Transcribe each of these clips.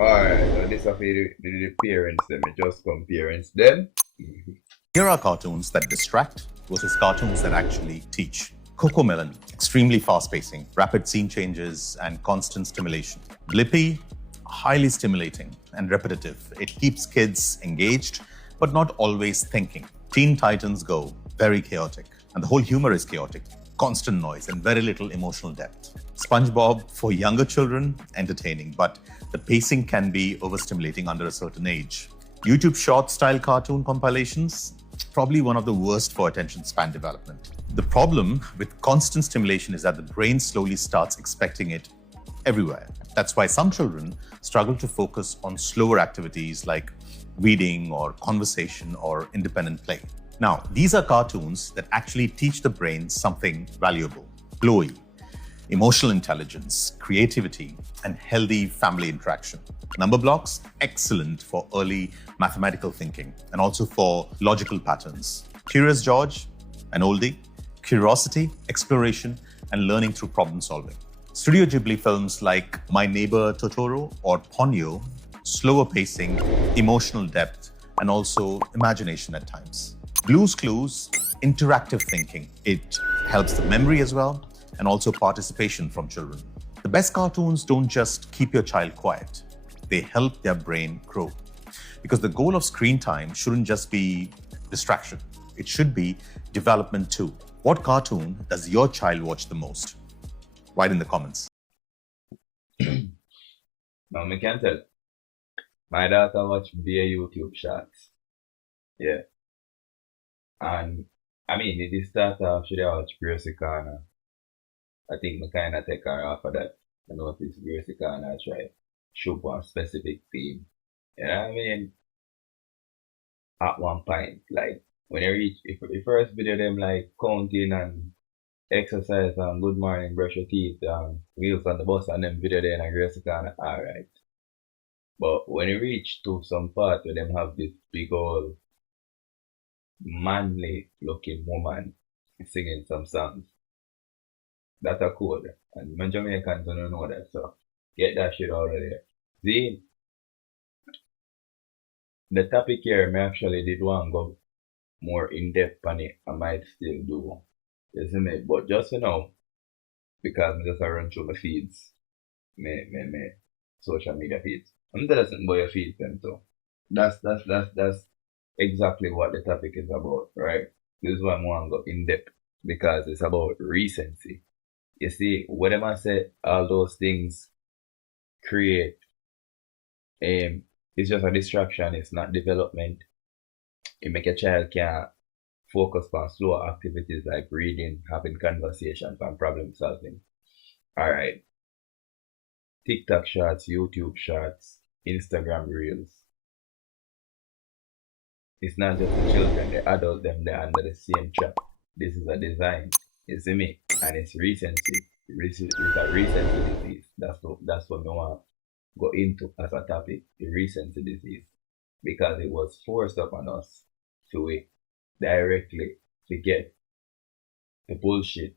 Alright, so this of the parents them, just come parents them. Here are cartoons that distract versus cartoons that actually teach. Cocomelon, extremely fast pacing, rapid scene changes, and constant stimulation. Blippi, highly stimulating and repetitive. It keeps kids engaged, but not always thinking. Teen Titans Go, very chaotic. And the whole humor is chaotic. Constant noise and very little emotional depth. SpongeBob, for younger children, entertaining, but the pacing can be overstimulating under a certain age. YouTube short style cartoon compilations, probably one of the worst for attention span development. The problem with constant stimulation is that the brain slowly starts expecting it everywhere. That's why some children struggle to focus on slower activities like reading or conversation or independent play. Now, these are cartoons that actually teach the brain something valuable: flowy, emotional intelligence, creativity, and healthy family interaction. Number blocks, excellent for early mathematical thinking and also for logical patterns. Curious George, an oldie, curiosity, exploration, and learning through problem solving. Studio Ghibli films like My Neighbor Totoro or Ponyo, slower pacing, emotional depth, and also imagination at times. Blue's Clues, interactive thinking. It helps the memory as well, and also participation from children. The best cartoons don't just keep your child quiet, they help their brain grow. Because the goal of screen time shouldn't just be distraction, it should be development too. What cartoon does your child watch the most? Write in the comments. Now me can tell. My daughter watch via YouTube shots. Yeah. And I mean it is start off should I watch Gracie Corner. I think me kinda take her off of that. I notice Gracie Corner try shoot one specific theme. You know what I mean? At one point. Like when you reach if the first video them like counting and exercise and good morning, brush your teeth, wheels on the bus and them video there and Gracie Corner, alright. But when you reach to some part where them have this big old manly looking woman singing some songs, that's a code. And my Jamaicans don't know that, so get that shit out of there. See, the topic here, me actually did want go more in depth on it. I might still do. You see me? But just for now, because I just run through my feeds, me social media feeds. I'm interested about your feeds them too. That's exactly what the topic is about, right? This is why I want to go in depth because it's about recency. You see, whatever I say, all those things create, it's just a distraction. It's not development. It make a child can't focus on slower activities like reading, having conversations, and problem solving. All right, TikTok shorts, YouTube shorts, Instagram reels. It's not just the children, the adults, them, they're under the same trap. This is a design. You see me? And it's recency. It's a recency disease. That's what we want to go into as a topic, the recency disease. Because it was forced upon us to directly forget the bullshit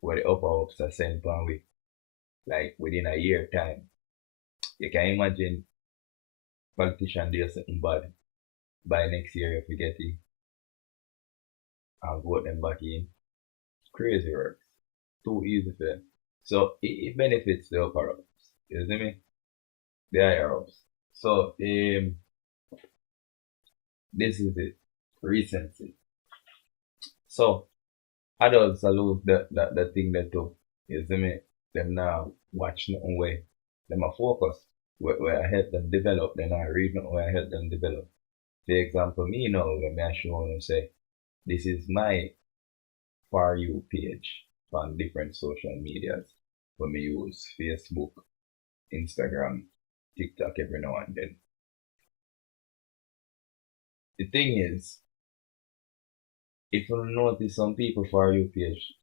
where the upper ups are sent on we. Like within a year time. You can imagine politician do something bad. By next year you forget it and vote them back in. Crazy works. Too easy for them. So it benefits the upper ups. You see me? The higher ups. So this is it. Recency. So adults are lose the thing they do. You see me? Them now watch nothing way. Them a focus where I help them develop. Then I read nothing where I help them develop. For example, me now when I show them say, this is my For You page on different social medias. When we use Facebook, Instagram, TikTok every now and then. The thing is, if you notice some people For You page,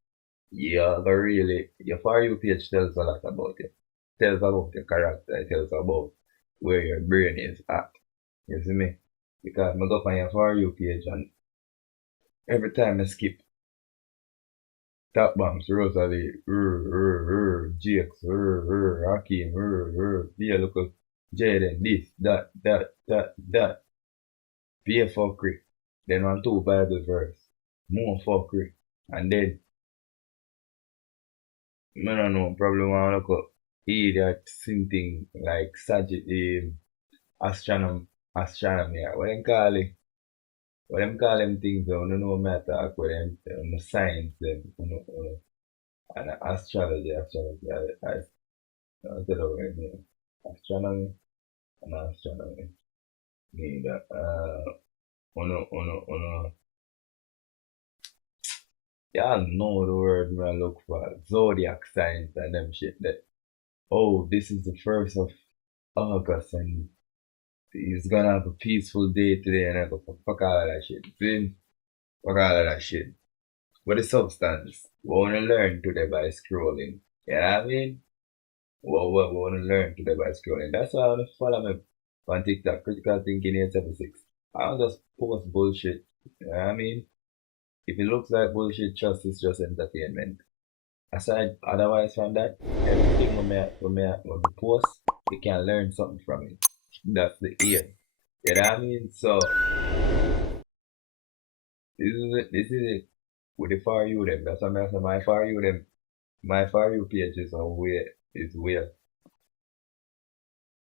yeah, but really, your For You page tells a lot about you. Tells about your character, it tells about where your brain is at. You see me? Because I go on your For You page and every time I skip Top Bombs, Rosalie, Jakes, Hakeem, yeah, look up. Jaden, this, that. Be a fuckery. Then one two Bible verse. More fuckery. And then, I don't know, probably want to look up idiot something like astronomy. What them call it? What them call them things, I don't know matter, what them, science, them, and astrology, I tell you what I mean. Astronomy and astronomy. Mean that, y'all know the word I look for. Zodiac signs and them shit that, oh, this is the 1st of August and he's gonna have a peaceful day today and I go, fuck all of that shit. See? Fuck all of that shit. But the substance, we wanna learn today by scrolling. You know what I mean? We wanna learn today by scrolling. That's why I wanna follow me on TikTok, Critical Thinking 876. I don't just post bullshit. You know what I mean? If it looks like bullshit, trust it's just entertainment. Aside, otherwise from that, everything when I post, you can learn something from it. That's the aim. You know what I mean? So this is it. With the For You them. That's what I say my For You them. My For You page is where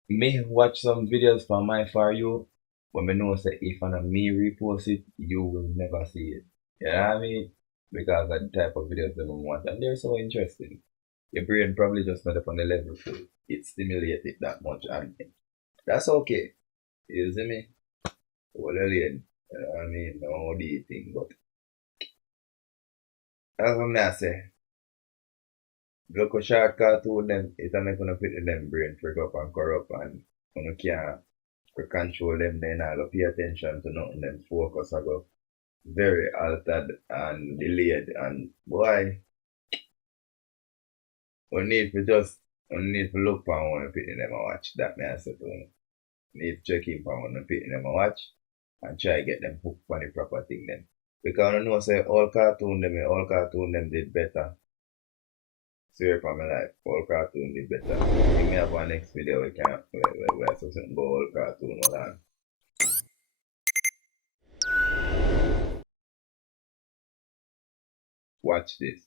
me watch some videos from my For You, but me know say if me repost it, you will never see it. You know what I mean? Because of the type of videos that we want. And they're so interesting. Your brain probably just not up on the level to it stimulate it that much. And that's okay. You see me? Well, alien. You know what I mean? No the thing, but that's what I say. Look a short cartoon them, it's not gonna fit in them brain freak up and corrupt and you can't control them then I'll pay attention to nothing them focus I go very altered and delayed and boy we need to look for one pit in them and watch that may I say to you. Need to check in for one pit in them and watch and try get them hooked for the proper thing then. Because I know say all cartoon them did better. Serious for my life, all cartoon did better. I think we have one next video we can where something about all cartoon hold on. Watch this.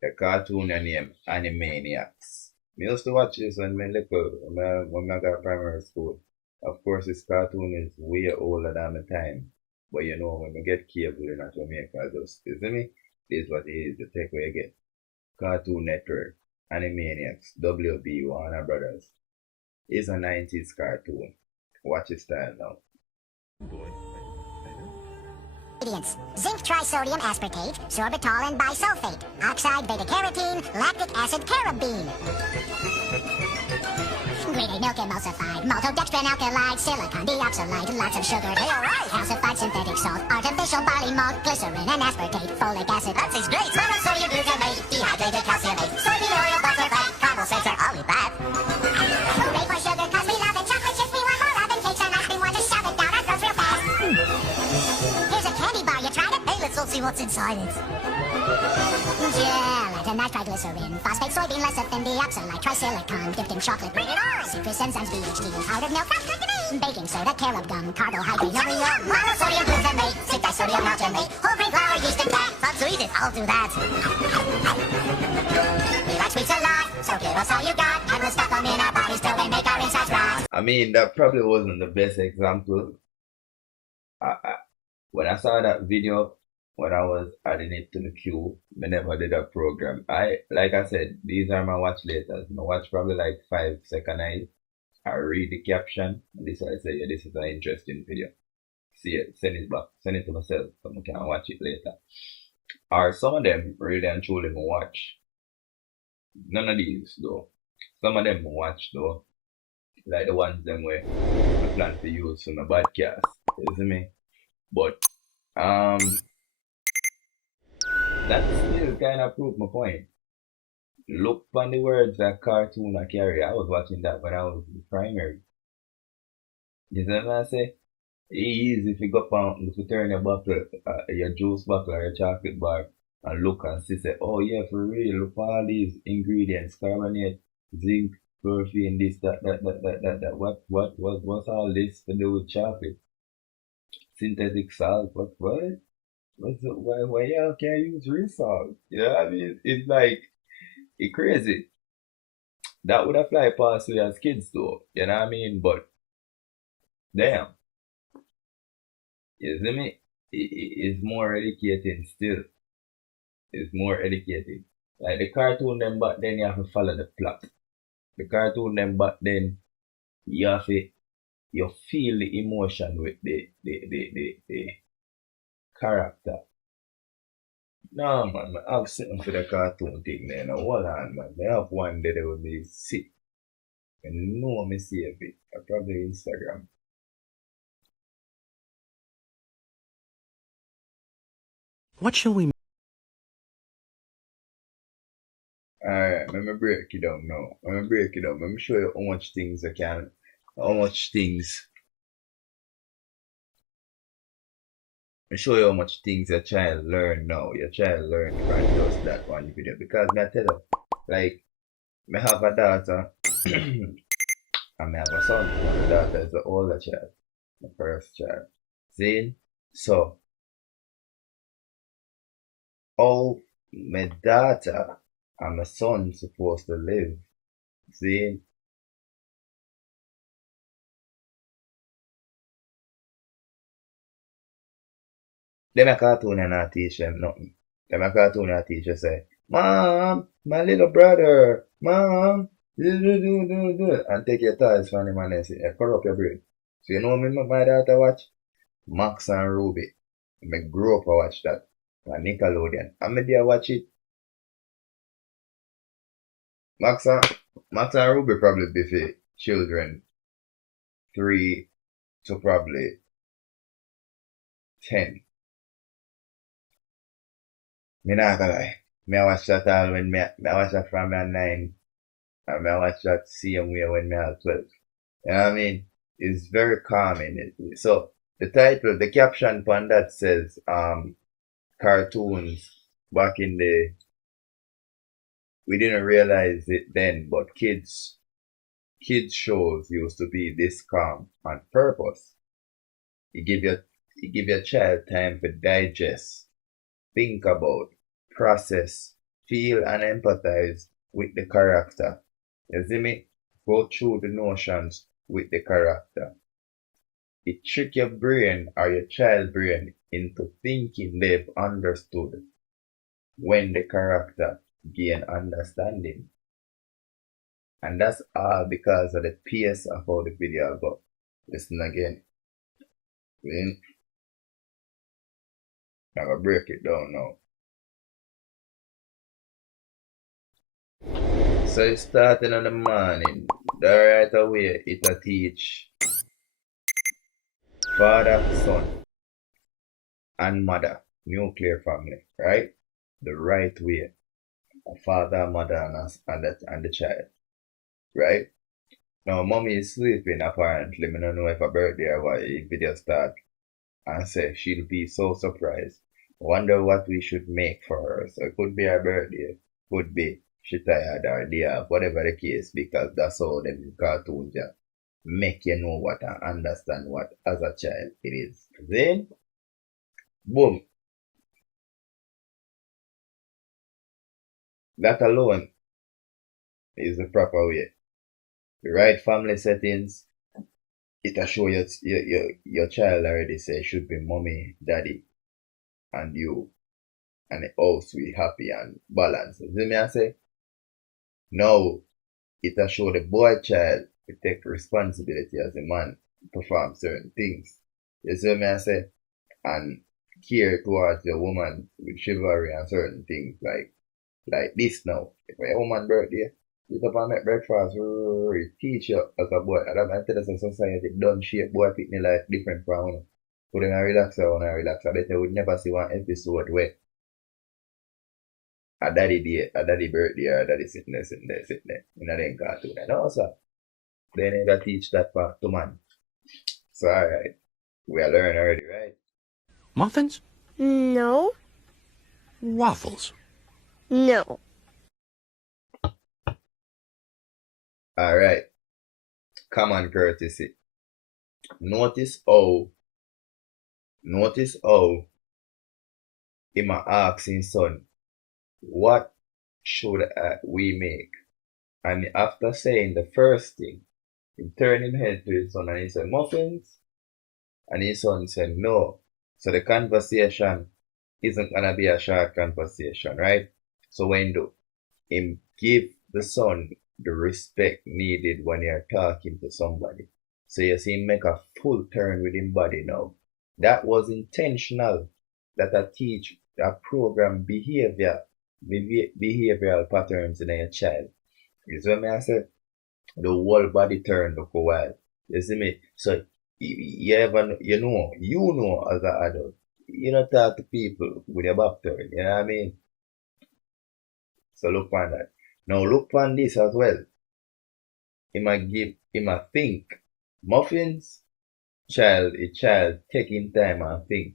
The cartoon name Animaniacs. I used to watch this when I got primary school. Of course this cartoon is way older than the time. But you know when we get cable in Jamaica just you see me? This is what it is, the take where you get. Cartoon Network, Animaniacs, WB, Warner Brothers. It's a 90s cartoon. Watch it style now. Ingredients: zinc trisodium aspartate, sorbitol and bisulfate, oxide beta-carotene, lactic acid carabine. Grade A milk emulsified, maltodextranalkalide, silicon dioxide, lots of sugar. Hey, alright! Calcified synthetic salt, artificial barley malt, glycerin and aspartate, folic acid. That tastes great! Monosodium glutamate, dehydrated calciumate, soybean oil, butter fat, carbohydrates are all we bad. Hooray for sugar, cause we love it. Chocolate chips, we want more of it. Cakes and ice cream, want to shove it down our throats real fast. Here's a candy bar, you tried it? Hey, let's all see what's inside it. Gelatin, nitroglycerin, phosphate, soybean lecithin, deoxylite, trisilicon, dipped in chocolate. Bring it on! Citrus enzymes, DHT, powdered milk, fat glutamate, baking soda, carob gum, carbohydrate, yummy yum, monosodium glutamate, zinc disodium maltonate, whole grain flour, yeast and fat. Fun to eat it, I'll do that. We like sweets a lot, so give us all you got, and we'll stuff them in our bodies till they make our insides rot. I mean that probably wasn't the best example. When I saw that video when I was adding it to the queue, I never did a program. Like I said, these are my watch laters. I watch probably like 5 seconds. I read the caption, and this I say, yeah, this is an interesting video. See it, send it back, send it to myself so I can watch it later. Or some of them really and truly watch. None of these though. Some of them watch though. Like the ones them where I plan to use for my podcast. You see me? But that still kind of proved my point. Look on the words that cartoon I carry. I was watching that when I was in primary. You see what I say? Easy if you go on, if you turn your bottle, your juice bottle or your chocolate bar and look and see, say, oh yeah, for real, look at all these ingredients, carbonate, zinc, chlorophene, this, that. What's all this to do with chocolate? Synthetic salt, what? Why y'all can't use real salt? You know what I mean? It's like, it's crazy. That would have fly past we as kids though, you know what I mean? But, damn, you see me? It's more educating still. It's more educating. Like the cartoon them back then you have to follow the plot. The cartoon them back then you have to you feel the emotion with the character. No man, I have something for the cartoon thing there. Now hold on man. I have one day that will be sick. And know me save it. Probably Instagram. What shall we? Alright, let me break it down now. Let me break it down. Let me show you how much things I can, how much things. I show you how much things your child learn now. Your child learn from just that one video. Because me I tell you, like, me have a daughter and me have a son. My daughter is the older child, the first child. See? So, how my daughter and my son supposed to live? See? Them a cartoon and not teach them nothing. Them a cartoon and teacher say, Mom, my little brother, Mom, do, and take your toys from him and then say, corrupt your brain. So you know me, my daughter watch? Max and Ruby. I grew up to watch that on Nickelodeon. And me there watch it. Max and Ruby probably be for children 3 to probably 10. Me not gonna lie. Me I watch that all when me I watch that from me at 9. And me I watch that same way when me at 12. You know what I mean? It's very calming. So the title, the caption on that says cartoons back in the we didn't realize it then, but kids shows used to be this calm on purpose. You give your child time to digest, think about, process, feel and empathize with the character. You see me? Go through the notions with the character. It trick your brain or your child brain into thinking they've understood when the character gain understanding. And that's all because of the pace of how the video go. Listen again. Then I'm gonna break it down now. So it's starting in the morning. Right away it'll teach father, son, and mother, nuclear family, right? The right way. A father, mother, and the child, right? Now, mommy is sleeping apparently. I don't know if a birthday or what. If video start and say she'll be so surprised. Wonder what we should make for her. So it could be her birthday, could be she tired or day off, whatever the case, because that's how them cartoons just make you know what and understand what as a child it is. Then, boom. That alone is the proper way. The right family settings, it'll show your child already say should be mommy, daddy, and you, and the house will be happy and balanced. You see me I say? Now, it'll show the boy child to take responsibility as a man, perform certain things. You see me I say? And care towards your woman with chivalry and certain things like this now. If a woman birthday, get up and make breakfast, teach you as a boy. And I tell you, society done shape boy pick me life different from one. Put them and relax or wanna relax. I bet you would never see one episode where a daddy birthday or a daddy sitting there. In a then cartoon. No, sir. They never teach that part to man. So alright. We are learning already, right? Muffins? No. Waffles? No. Alright. Common courtesy. Notice how him a ask his son, what should we make? And after saying the first thing, he turned his head to his son and he said, muffins? And his son said, no. So the conversation isn't gonna be a short conversation, right? So when do him give the son the respect needed when you're talking to somebody. So you see him make a full turn with him body now. That was intentional. That I teach, that program behavioral patterns in your child. You see what I said? The whole body turn look a while. You see me? So you know as an adult, you don't talk to people with your back turned, you know what I mean? So look on that. Now look on this as well. He might think. Muffins, a child taking time and think.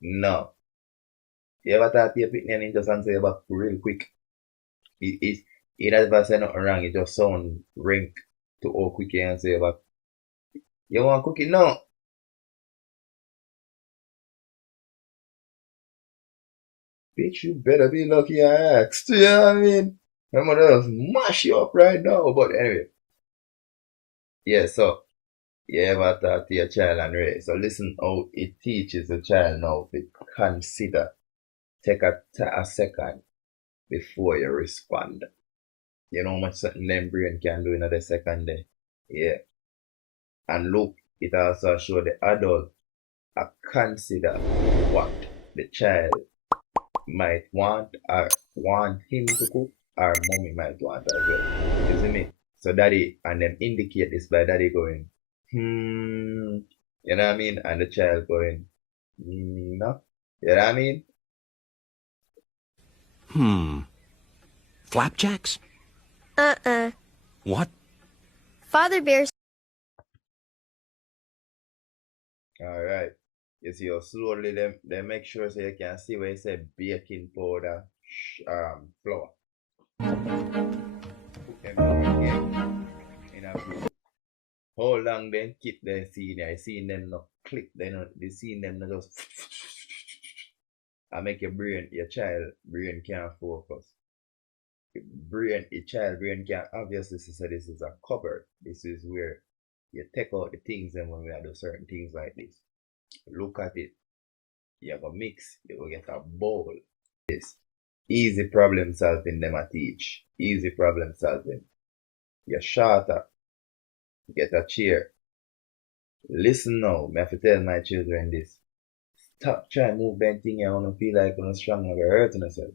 No. You ever talk to your picnic and he just answer your back real quick? He never say nothing wrong, it just sound rank to how quick you answer your back. You want cookie? No. Bitch, you better be lucky I asked. You know what I mean? I'm gonna just mash you up right now. But anyway. Yeah, so you ever talk to your child and raise. So listen how it teaches the child now to consider. Take a second before you respond. You know how much something them brain can do in a second day. Yeah. And look, it also show the adult consider what the child might want or want him to cook or mommy might want as well. You see me? So daddy, and them indicate this by daddy going, you know what I mean? And the child going, no. You know what I mean? Flapjacks? What? Father Bear's. Alright. You see how slowly they make sure so you can see where it say baking powder, flour. Put them down again in a group. How long then keep them seeing there? Seeing them not click, they seeing them not just and make your child brain can't focus. Your child brain can't obviously say this is a cupboard. This is where you take out the things and when we do certain things like this. Look at it. You have a mix, you will get a bowl. This easy problem solving them I teach. Easy problem solving. You're shorter. Get a chair. Listen now, I have to tell my children this. Stop trying to move that thing and I don't feel like I'm strong and I'm hurting myself.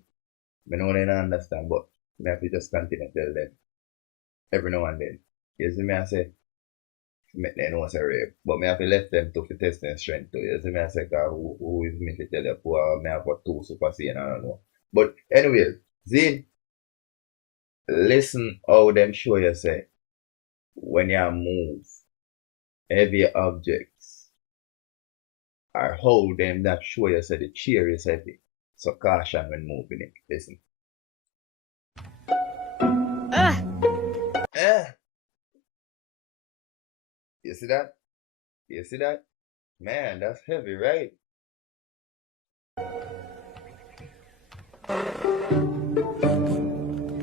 I know they don't understand, but I have to just continue to tell them. Every now and then. You see me I say, make them know it's a rape. But I have to let them to test their strength too. You see me I say, who is me to tell you, I have got 2 super saiyan, I don't know. But anyway, Zin, listen how them show you say, when you move heavy objects, or hold them that show you say the chair is heavy. So caution when moving it. Listen. You see that? You see that? Man, that's heavy, right?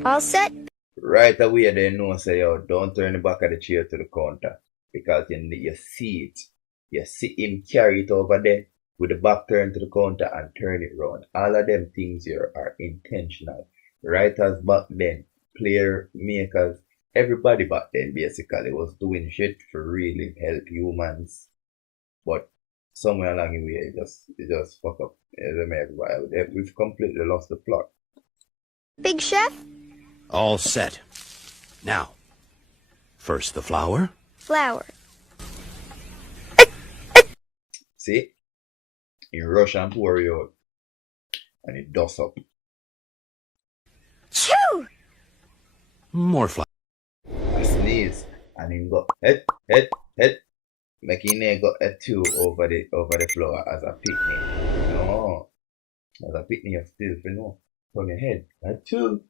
All set? Right away they know say, yo, don't turn the back of the chair to the counter. Because you see it. You see him carry it over there with the back turn to the counter and turn it round. All of them things here are intentional. Writers back then, player makers, everybody back then basically was doing shit for really help humans. But somewhere along the way, it just fuck up. We've completely lost the plot. Big Chef? All set. Now, first the flour. Flour. See? In rush and pour it out. And it dust up. Choo! More flour. I sneeze. And him go head. Make him go head 2 over the floor as a picnic. No. As a picnic you still you know. Turn your head. Head 2.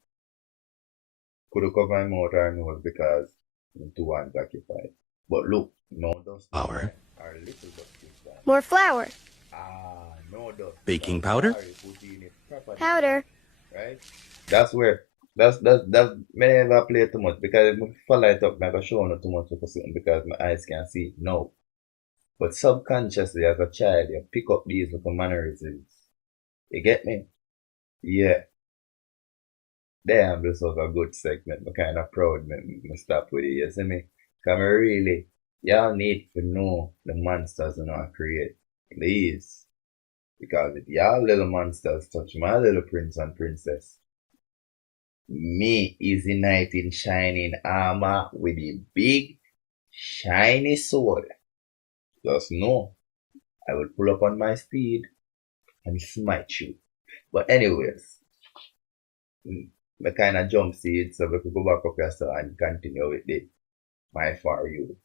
could have covered my mouth or nose because I'm too hands occupied. But look, no dust. Flour. Or little dust this time. More flour. Ah, no dust. Baking That's powder? why you put in it properly, Powder. right? That's where that's me never play too much because if I follow it up, I go show not too much of something because my eyes can see it now. But subconsciously as a child you pick up these little mannerisms. You get me? Yeah. Damn, this was a good segment. I'm kind of proud me stop with it, you see me? Because really, y'all need to know the monsters you know I create. Please. Because if y'all little monsters touch my little prince and princess, me is the knight in shining armor with a big, shiny sword. Just know, I will pull up on my steed and smite you. But anyways, I kind of jump seed, so we could go back up here so and continue with the my for you.